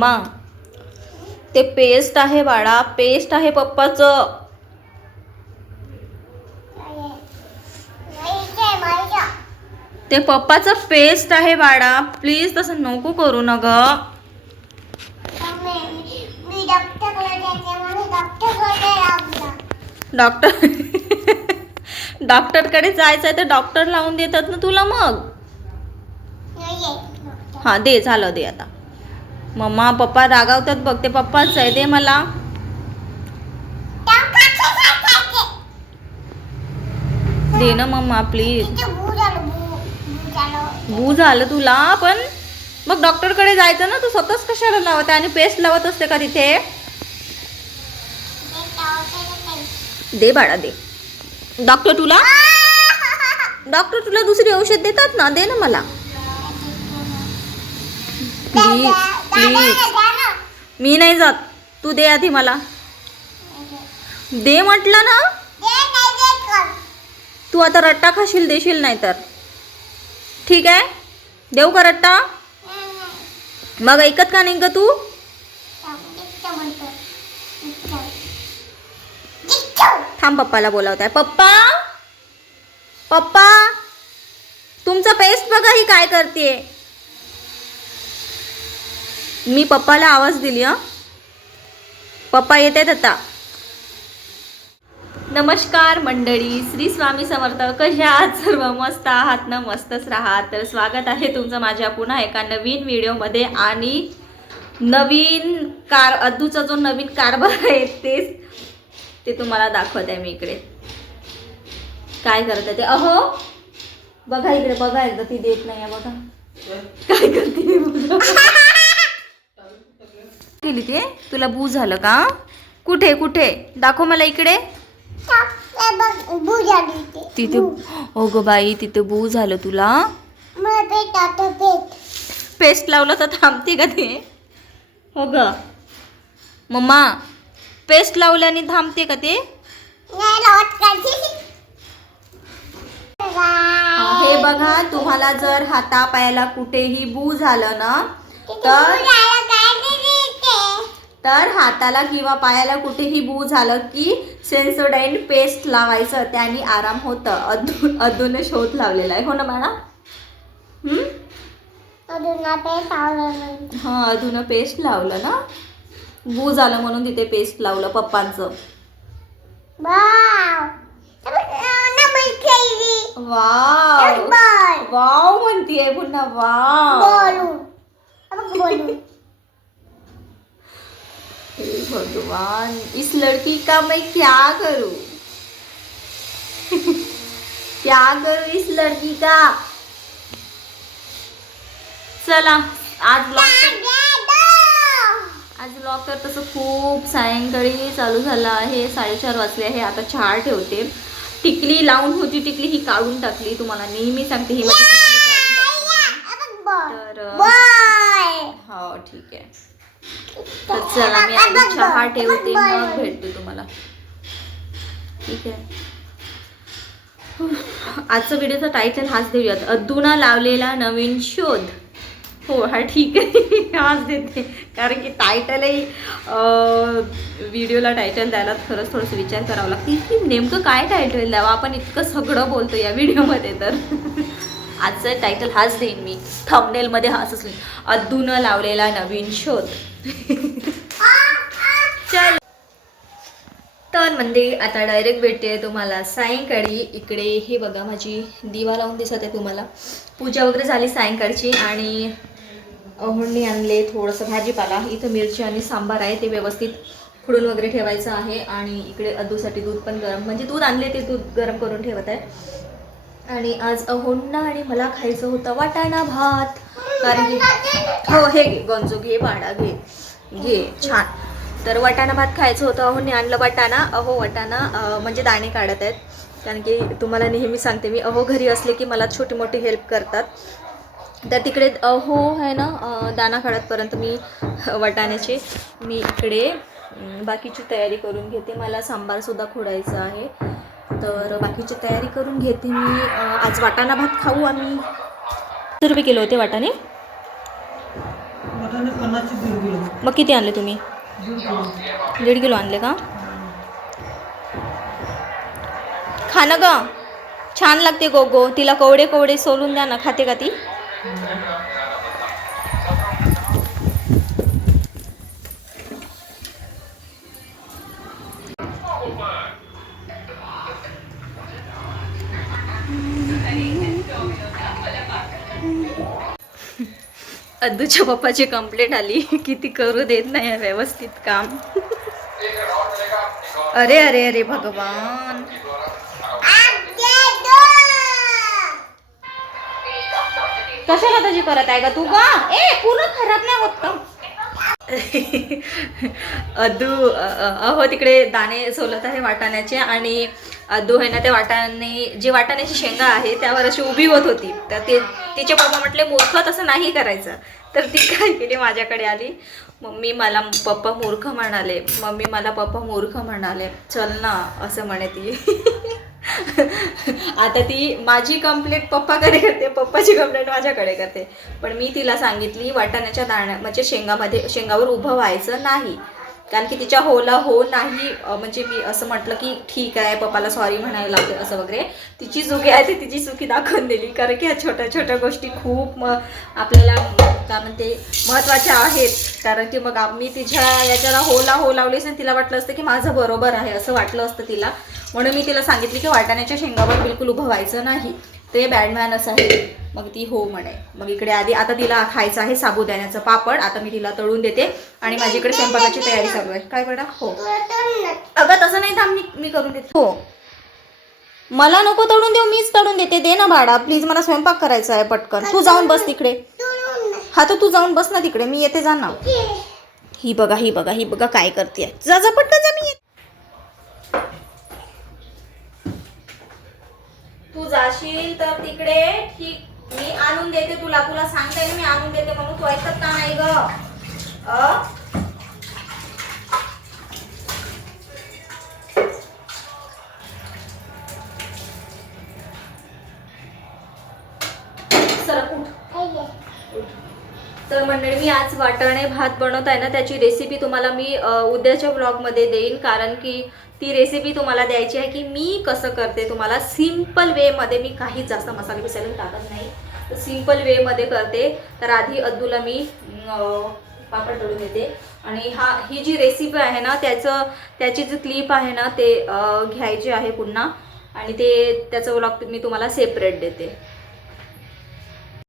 Mamma ते paste आहे बाळा पेस्ट आहे पप्पाचं. ते पप्पाचं पेस्ट आहे बाळा. प्लीज तसं नको करू ना ग डॉक्टर डॉक्टरकडे जायचं आहे तर डॉक्टर लावून देतात ना तुला मग? हां दे झालं दे आता. मम्मा पप्पा रागावतात बघ ते पप्पाच आहे दे मला. दे ना मम्मा प्लीज भू झालं तुला पण मग डॉक्टरकडे जायचं ना तू स्वतःच कशाला लावते आणि पेस्ट लावत असते का तिथे? दे बाळा दे. डॉक्टर तुला? डॉक्टर तुला दुसरी औषध देतात ना? दे ना मला. Please please. मी नाही जात. तू दे आधी मला. दे म्हटलं ना. तू आता रट्टा खाशील देशील नाही तर ठीक आहे? देऊ का रट्टा? मग ऐकत का नाही ग तू? थांब पप्पाला बोलावत आहे पप्पा? पप्पा? तुमचा पेस्ट बघा ही काय करते मी पप्पाला आवाज दिली हं. पप्पा येत आहेत आता नमस्कार मंडळी श्री स्वामी समर्थ. कशा आहात सर्व? मस्त आहात ना? मस्तच राहात. तर स्वागत आहे तुमचं माझ्या पुन्हा एका नवीन व्हिडिओमध्ये. आणि नवीन कार अद्दूचा जो नवीन कारभार आहे तेच ते तुम्हाला दाखवत आहे मी इकडे. काय करत आहे ते? अहो! बघा इकडे बघा एकदा ती देत नाही आहे बघा. काय करते बघा. केली ते? तुला बू झालं का? कुठे कुठे? दाखव मला इकडे. तिथे हो ग बाई तिथे बू झालं तुला. पेस्ट लावलं तर थांबते का ते? हो ग मम्मा पेस्ट लावल्याने थांबते का ते? नाही लॉट करते हे बघा तुम्हाला जर हातापायाला कुठेही बू झालं ना तर तर हाताला किंवा पायाला कुठेही बू झालं की सेन्सोडाईन पेस्ट लावायचं त्याने आराम होतं. अदू अदूने शोध लावलेला आहे. हो ना मॅडम हा अधून पेस्ट लावलं ना? बू झालं म्हणून तिथे पेस्ट लावलं पप्पांचं. वाव! वाव! म्हणतीये पुन्हा वाव! हे भगवान इस लड़की का मैं क्या करूं? क्या करूं इस लड़की का? चला आज ब्लॉग आज ब्लॉग तर तसं खूप सायंकाळी चालू झालं आहे साडेचार वाजले आहे आता चहा ठेवते. टिकली लावून होती टिकली ही काढून टाकली. तुम्हाला नेहमी सांगते ही. तर हो ठीक आहे. तर चला मी आधी चहा ठेवते मग भेटते तुम्हाला. ठीक आहे. आजचा व्हिडिओचा टायटल हाच देऊयात. अद्दुना लावलेला नवीन शोध. हो हा ठीक आहे. हाच देते. कारण की टायटलही व्हिडिओला टायटल द्यायला खरंच थोडंसं विचार करावा लागते. की नेमकं काय टायटल द्यावं? आपण इतकं सगळं बोलतो या व्हिडिओमध्ये तर. आजचं टायटल हाच देईन मी. थंबनेलमध्ये हाच असेल अद्दूनं लावलेला नवीन शोध. चल. तर म्हणजे आता डायरेक्ट भेटते तुम्हाला सायंकाळी. इकडे हे बघा माझी दिवा लावून दिसत आहे तुम्हाला. पूजा वगैरे झाली सायंकाळची आणि अहोंनी आणले थोडंसं भाजीपाला. इथं मिरची आणि सांबार आहे ते व्यवस्थित खुडून वगैरे ठेवायचं आहे. आणि इकडे अदूसाठी दूध पण गरम म्हणजे दूध आणले ते दूध गरम करून ठेवत आहे. आणि आज अहोंना आणि मला खायचं होतं वाटाणा भात. कारण की हो हे घे गंजू घे वाडा घे. घे छान. तर वाटाणा भात खायचं होतं अहोने आणलं वाटाणा. अहो वाटाणा म्हणजे दाणे काढत आहेत. कारण की तुम्हाला नेहमी सांगते मी अहो घरी असले की मला छोटी मोठी हेल्प करतात. तर तिकडे अहो आहे ना दाणा काढतपर्यंत मी वाटाण्याचे मी इकडे बाकीची तयारी करून घेते. मला सांबारसुद्धा खोडायचं आहे. तर बाकीची तयारी करून घेते मी. आज वाटाणा भात खाऊ आम्ही. किती रुपये किलो होते वाटाणे? वाटाणे पन्नासचे दीड किलो. मग किती आणले तुम्ही? दीड किलो. दीड किलो आणले का? खाणं ग. छान लागते गोगो तिला कवडे कवडे सोलून द्या ना. खाते का ती? अद्दूच्या पप्पाची कंप्लेंट आली की ती करू देत नाही व्यवस्थित काम. अरे अरे अरे भगवान. कशाला त्याची करत आहे का तू? का ए पूर्ण खराब नाही होत अदू अद्दू अहो तिकडे दाणे सोलत आहे वाटाण्याचे आणि अदू आहे ना त्या वाटाणे जी वाटाण्याची शेंगा आहे त्यावर अशी उभी होत होती. तर ते तिचे पप्पा म्हटले मूर्ख तसं नाही करायचं. तर ती काय केली? माझ्याकडे आली. मम्मी मला पप्पा मूर्ख म्हणाले. मम्मी मला पप्पा मूर्ख म्हणाले. चल ना असं म्हणे ती. आता ती माझी कंप्लेंट पप्पाकडे करते पप्पाची कंप्लेंट माझ्याकडे करते. पण मी तिला सांगितली वाटाण्याच्या दाण्या म्हणजे शेंगामध्ये शेंगावर उभं व्हायचं नाही. कारण की तिच्या होला हो नाही म्हणजे मी असं म्हटलं की ठीक आहे पप्पाला सॉरी म्हणायला लागते असं वगैरे. तिची चुकी आहे ती तिची चुकी दाखवून दिली. कारण की ह्या छोट्या छोट्या गोष्टी खूप म आपल्याला काय म्हणते महत्त्वाच्या आहेत. कारण की मग आम्ही तिच्या याच्याला होला हो लावलीच आणि तिला वाटलं असतं की माझं बरोबर आहे असं वाटलं असतं तिला. म्हणून मी तिला सांगितली की वाटाण्याच्या शेंगावर बिलकुल उभं व्हायचं नाही. ते बॅडमॅनच आहे. मग ती हो म्हणे. मग इकडे आधी आता तिला खायचं आहे साबुदाण्याचं पापड आता मी तिला तळून देते आणि माझ्याकडे स्वयंपाकाची तयारी चालू आहे. काय बेटा हो. अगं तसं नाही थांब मी मी करून देते. हो. मला नको तळून देऊ मीच तळून देते. दे ना भाडा. प्लीज मला स्वयंपाक करायचा आहे पटकन. तू जाऊन बस तिकडे. हा तर तू जाऊन बस ना तिकडे. मी येते जा ना. ही बघा ही बघा ही बघा काय करते जा जा पटकन जा मी येते तू जाशील तर तिकडे ठीक. मी आणून देते तुला तुला सांगते ना मी आणून देते म्हणून तू ऐकत का नाही ग? तर मंडळी मी आज वाटाणे भात बनवत आहे ना त्याची रेसिपी तुम्हाला मी उद्याच्या ब्लॉगमध्ये देईन कारण की ती रेसिपी तुम्हाला द्यायची आहे की मी कसं करते तुम्हाला सिंपल वेमध्ये मी काहीच जास्त मसाले बिसाले टाकत नाही. तर सिंपल वेमध्ये करते. तर आधी अद्दूला मी पापड तळून देते. आणि हा ही जी रेसिपी आहे ना त्याचं त्याची जी क्लिप आहे ना ते घ्यायची आहे पुन्हा. आणि ते त्याचं व्लॉग मी तुम्हाला सेपरेट देते.